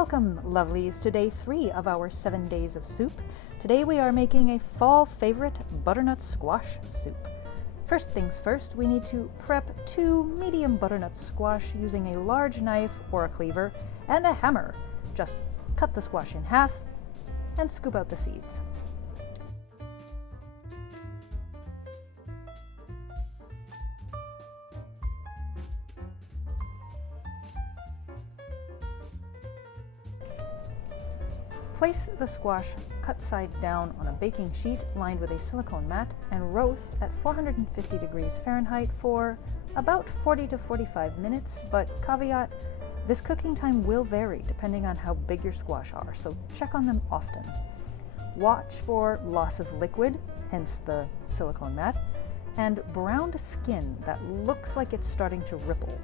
Welcome, lovelies, to day 3 of our 7 days of soup. Today we are making a fall favorite, butternut squash soup. First things first, we need to prep 2 medium butternut squash using a large knife or a cleaver and a hammer. Just cut the squash in half and scoop out the seeds. Place the squash cut side down on a baking sheet lined with a silicone mat and roast at 450 degrees Fahrenheit for about 40 to 45 minutes, but caveat, this cooking time will vary depending on how big your squash are, so check on them often. Watch for loss of liquid, hence the silicone mat, and browned skin that looks like it's starting to ripple.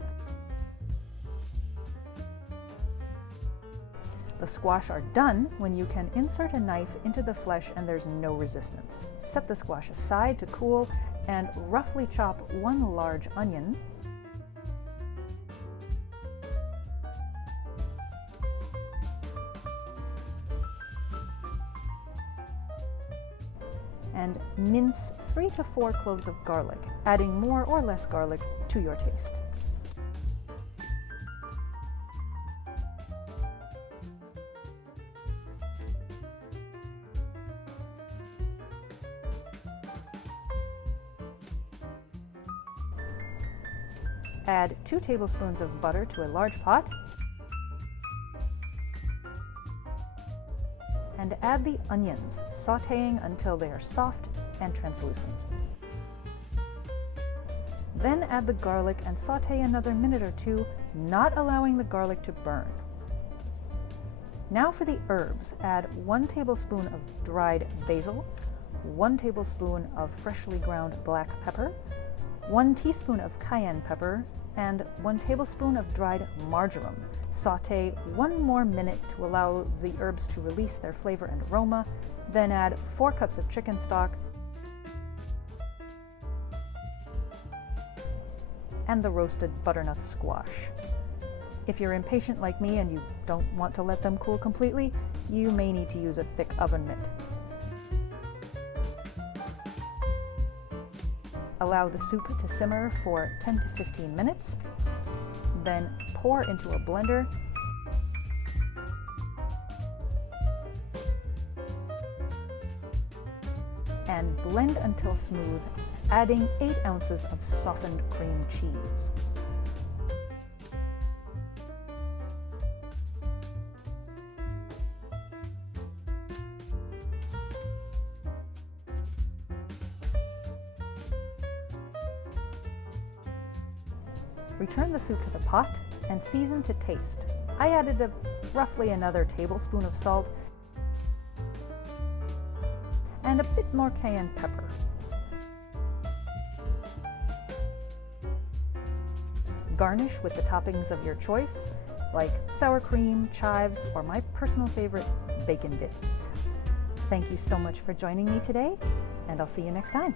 The squash are done when you can insert a knife into the flesh and there's no resistance. Set the squash aside to cool and roughly chop 1 large onion, and mince 3 to 4 cloves of garlic, adding more or less garlic to your taste. Add 2 tablespoons of butter to a large pot and add the onions, sautéing until they are soft and translucent. Then add the garlic and sauté another minute or 2, not allowing the garlic to burn. Now for the herbs, add 1 tablespoon of dried basil, 1 tablespoon of freshly ground black pepper, 1 teaspoon of cayenne pepper, and 1 tablespoon of dried marjoram. Sauté 1 more minute to allow the herbs to release their flavor and aroma, then add 4 cups of chicken stock and the roasted butternut squash. If you're impatient like me and you don't want to let them cool completely, you may need to use a thick oven mitt. Allow the soup to simmer for 10 to 15 minutes, then pour into a blender and blend until smooth, adding 8 ounces of softened cream cheese. Return the soup to the pot and season to taste. I added roughly another tablespoon of salt and a bit more cayenne pepper. Garnish with the toppings of your choice, like sour cream, chives, or my personal favorite, bacon bits. Thank you so much for joining me today, and I'll see you next time.